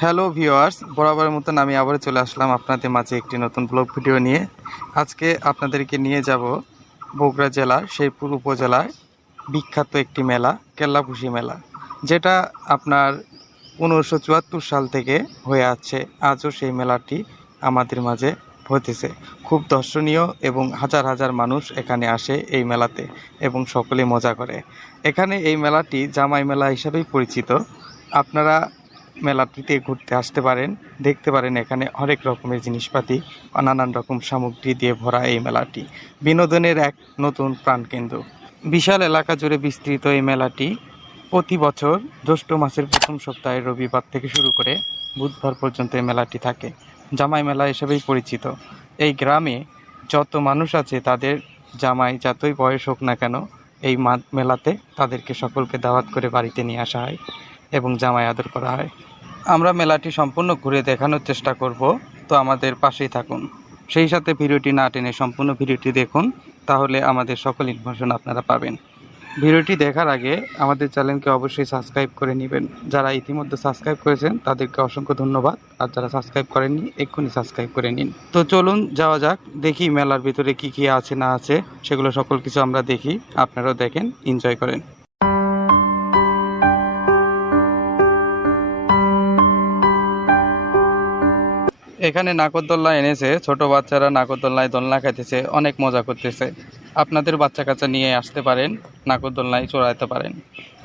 Hello viewers বরাবরের মতন আমি আবার চলে আসলাম আপনাদের মাঝে একটি নতুন ব্লগ ভিডিও নিয়ে। আজকে আপনাদেরকে নিয়ে যাব বগুড়া জেলার শেরপুর উপজেলায় বিখ্যাত একটি মেলা কেল্লাপুষি মেলা, যেটা আপনার চুয়াত্তর সাল থেকে হয়ে আছে। আজও সেই মেলাটি আমাদের মাঝে হতেছে। খুব দর্শনীয় এবং হাজার হাজার মানুষ এখানে আসে এই মেলাতে এবং সকলে মজা করে। এখানে এই মেলাটি জামাই মেলা হিসাবেই পরিচিত। আপনারা মেলাটিতে ঘুরতে আসতে পারেন, দেখতে পারেন এখানে হরেক রকমের জিনিসপাতি নানান রকম সামগ্রী দিয়ে ভরা এই মেলাটি। বিনোদনের এক নতুন প্রাণকেন্দ্র। বিশাল এলাকা জুড়ে বিস্তৃত এই মেলাটি প্রতি বছর জ্যৈষ্ঠ মাসের প্রথম সপ্তাহে রবিবার থেকে শুরু করে বুধবার পর্যন্ত এই মেলাটি থাকে। জামাই মেলা হিসেবেই পরিচিত। এই গ্রামে যত মানুষ আছে তাদের জামাই যতই বয়স হোক না কেন এই মেলাতে তাদেরকে সকলকে দাওয়াত করে বাড়িতে নিয়ে আসা হয়। এবং জামাই আদর করা হয়। আমরা মেলাটি সম্পূর্ণ ঘুরে দেখানোর চেষ্টা করব, তো আমাদের পাশেই থাকুন। সেই সাথে ভিডিওটি না টেনে সম্পূর্ণ ভিডিওটি দেখুন, তাহলে আমাদের সকল ইনফরমেশন আপনারা পাবেন। ভিডিওটি দেখার আগে আমাদের চ্যানেলকে অবশ্যই সাবস্ক্রাইব করে নেবেন। যারা ইতিমধ্যে সাবস্ক্রাইব করেছেন, তাদেরকে অসংখ্য ধন্যবাদ। আর যারা সাবস্ক্রাইব করেননি, এক্ষুনি সাবস্ক্রাইব করে নিন। তো চলুন যাওয়া যাক, দেখি মেলার ভিতরে কি কি আছে, না আছে, সেগুলো সকল কিছু আমরা দেখি, আপনারাও দেখেন এনজয় করেন। এখানে নাকরদোল্লা এনেছে, ছোট বাচ্চারা নাকরদোল্লায় দোলনা খাইতেছে, অনেক মজা করতেছে। আপনাদের বাচ্চা কাচ্চা নিয়ে আসতে পারেন নাকরদোল্লায় চড়াইতে পারেন।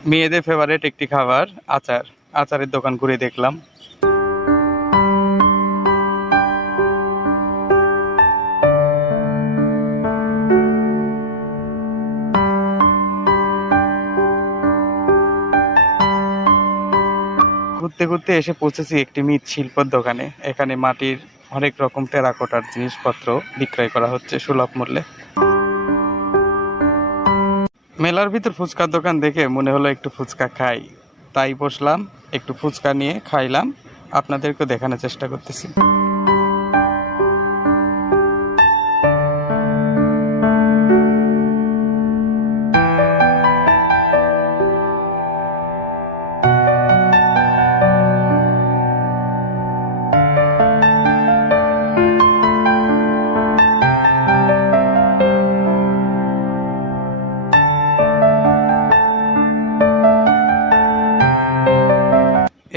মেয়েদের ফেভারেট একটি খাবার, আচার। আচারের দোকান ঘুরে দেখলাম। ঘুরতে ঘুরতে এসে পৌঁছেছি একটি মৃৎশিল্পর দোকানে। এখানে মাটির অনেক রকম টেরাকোটার জিনিসপত্র বিক্রয় করা হচ্ছে সুলভ মূল্যে। মেলার ভিতর ফুচকার দোকান দেখে মনে হলো একটু ফুচকা খাই। তাই বসলাম, একটু ফুচকা নিয়ে খাইলাম। আপনাদেরকে দেখানোর চেষ্টা করতেছি।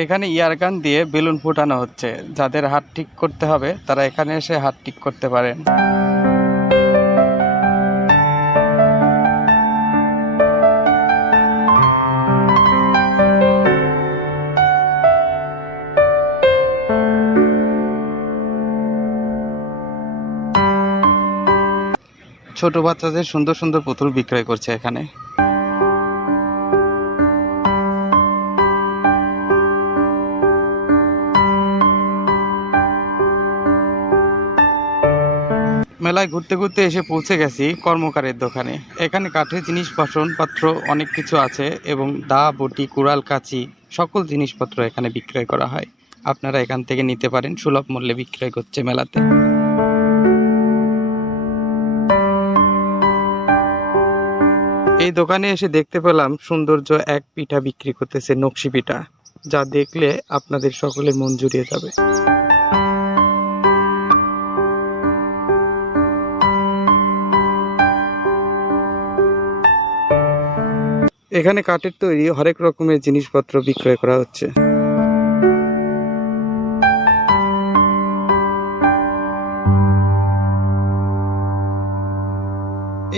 এখানে ইয়ারগান দিয়ে বেলুন ফুটানো হচ্ছে। যাদের হাত ঠিক করতে হবে, তারা এখানে এসে হাত ঠিক করতে পারেন। ছোট বাচ্চাদের সুন্দর সুন্দর পুতুল বিক্রয় করছে এখানে। মেলায় ঘুরতে ঘুরতে এসে পৌঁছে গেছি কর্মকারের দোকানে। এখানে কাঠের জিনিস বাসনপত্র অনেক কিছু আছে এবং দা, বটি, কুড়াল, কাচি সকল জিনিসপত্র এখানে বিক্রয় করা হয়। আপনারা এখান থেকে নিতে পারেন, সুলভ মূল্যে বিক্রয় করছে মেলাতে। এই দোকানে এসে দেখতে পেলাম সৌন্দর্য এক পিঠা বিক্রি করতেছে নকশি পিঠা, যা দেখলে আপনাদের সকলে মন জুড়িয়ে যাবে। এখানে কাঠের তৈরি হরেক রকমের জিনিসপত্র বিক্রয় করা হচ্ছে।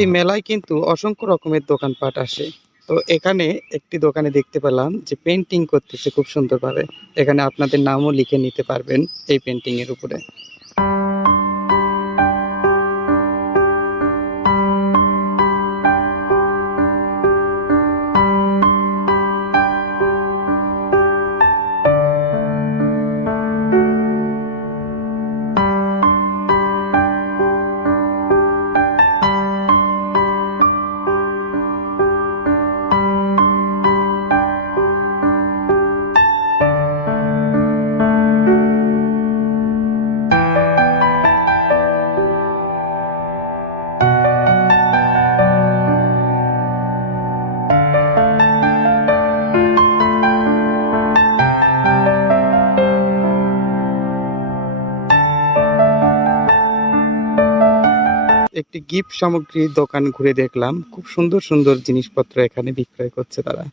এই মেলায় কিন্তু অসংখ্য রকমের দোকানপাট আসে। তো এখানে একটি দোকানে দেখতে পেলাম যে পেন্টিং করতেছে খুব সুন্দরভাবে। এখানে আপনাদের নামও লিখে নিতে পারবেন এই পেন্টিং এর উপরে। গিফট সামগ্রীর দোকান ঘুরে দেখলাম। খুব সুন্দর সুন্দর জিনিসপত্র এখানে বিক্রয় করছে তারা।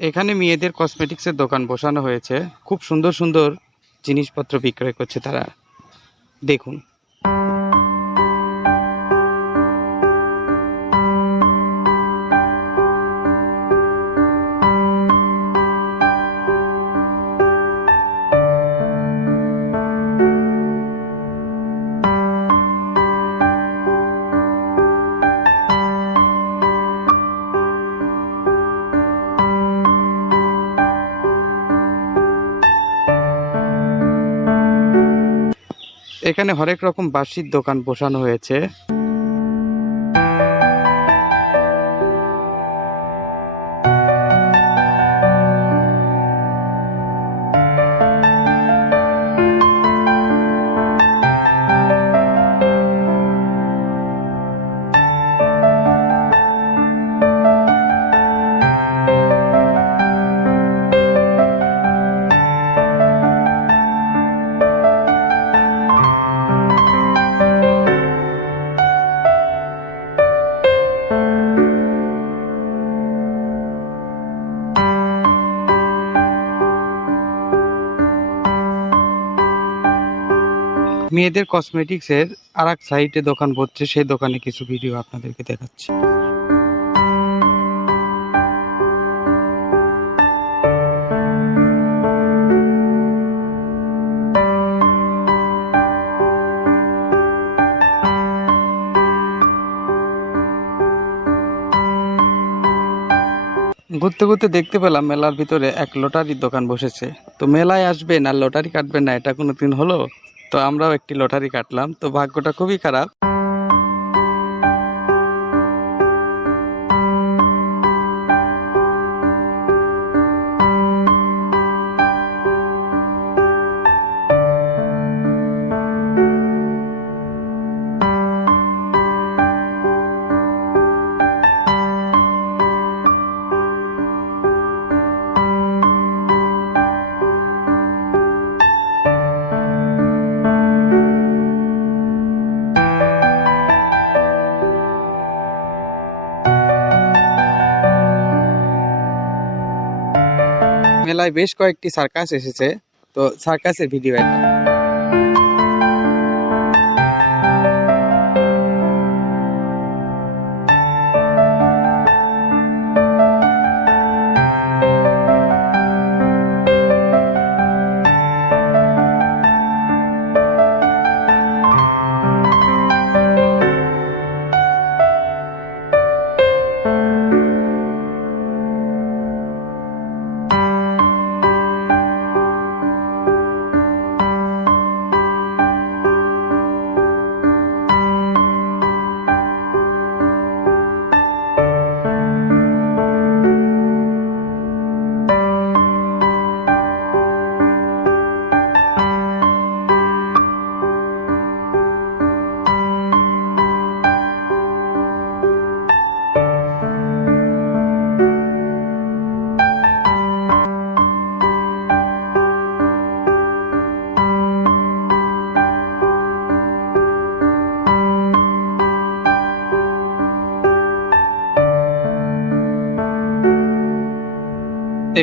এখানে মেয়েদের কসমেটিক্সের দোকান বসানো হয়েছে। খুব সুন্দর সুন্দর জিনিসপত্র বিক্রয় করছে তারা। দেখুন। এখানে হরেক রকম বাঁশির দোকান বসানো হয়েছে। মেয়েদের কসমেটিক্সের আর এক সাইডে দোকান বসছে সেই দোকানে কিছু ভিডিও আপনাদেরকে দেখাচ্ছি। ঘুরতে ঘুরতে দেখতে পেলাম মেলার ভিতরে এক লটারির দোকান বসেছে। তো মেলায় আসবেন আর লটারি কাটবেন না, এটা কোনো দিন হলো? তো আমরাও একটি লটারি কাটলাম তো ভাগ্যটা খুবই খারাপ। মেলায় বেশ কয়েকটি সার্কাস এসেছে। তো সার্কাসের ভিডিও এটা।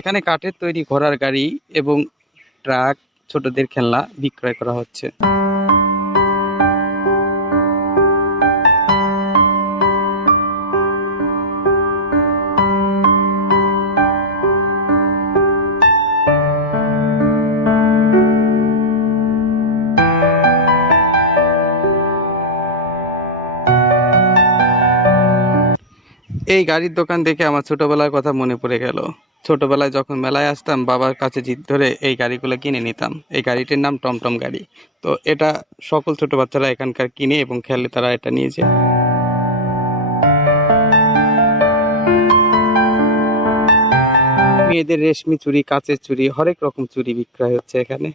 এখানে কাঠের তৈরি ঘোড়ার গাড়ি এবং ট্রাক, ছোটদের খেলনা বিক্রয় করা হচ্ছে। এই গাড়ির দোকান দেখে আমার ছোটবেলার কথা মনে পড়ে গেল। ছোটবেলায় যখন মেলায় আসতাম, বাবার কাছে জিদ ধরে এই গাড়িগুলো কিনে নিতাম। এই গাড়িটির নাম টমটম গাড়ি। তো এটা সকল ছোট বাচ্চারা এখানকার কিনে এবং খেলে তারা এটা নিয়ে যায়। মেয়েদের রেশমি চুরি, কাঁচের চুরি, হরেক রকম চুরি বিক্রয় হচ্ছে এখানে।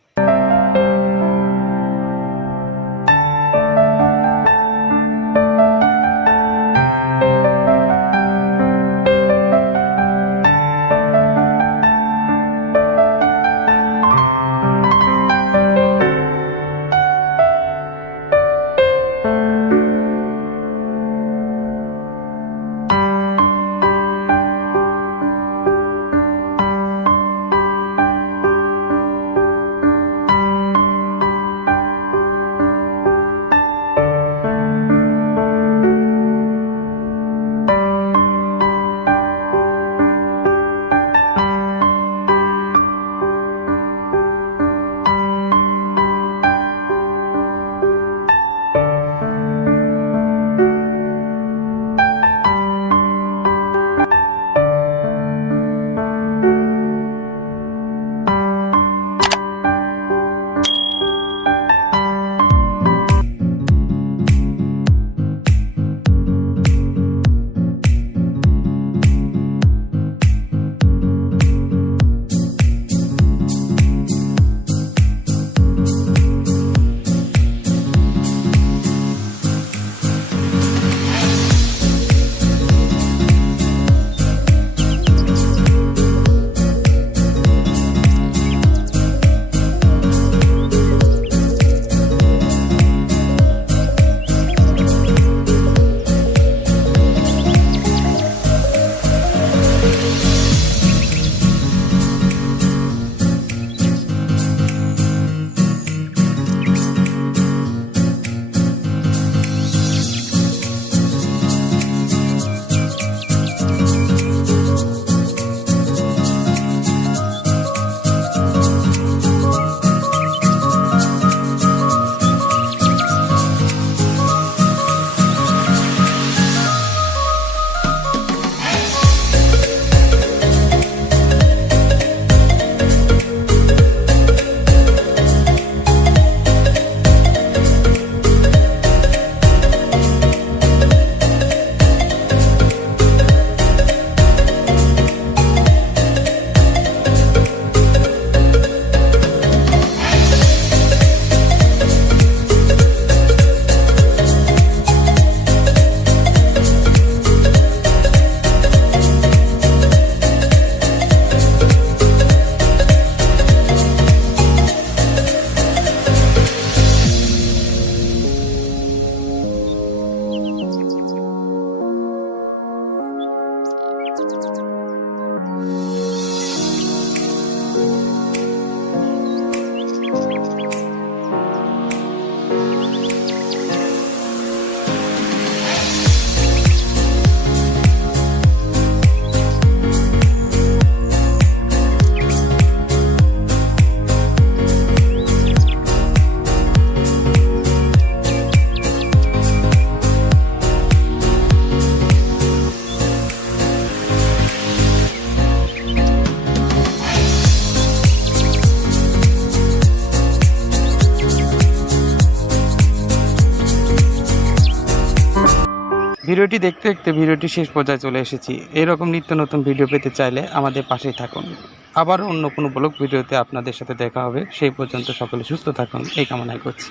ভিডিওটি দেখতে দেখতে ভিডিওটি শেষ পর্যায়ে চলে এসেছি। এরকম নিত্য নতুন ভিডিও পেতে চাইলে আমাদের পাশেই থাকুন। আবার অন্য কোনো ব্লগ ভিডিওতে আপনাদের সাথে দেখা হবে। সেই পর্যন্ত সকলে সুস্থ থাকুন। এই কামনায় করছি।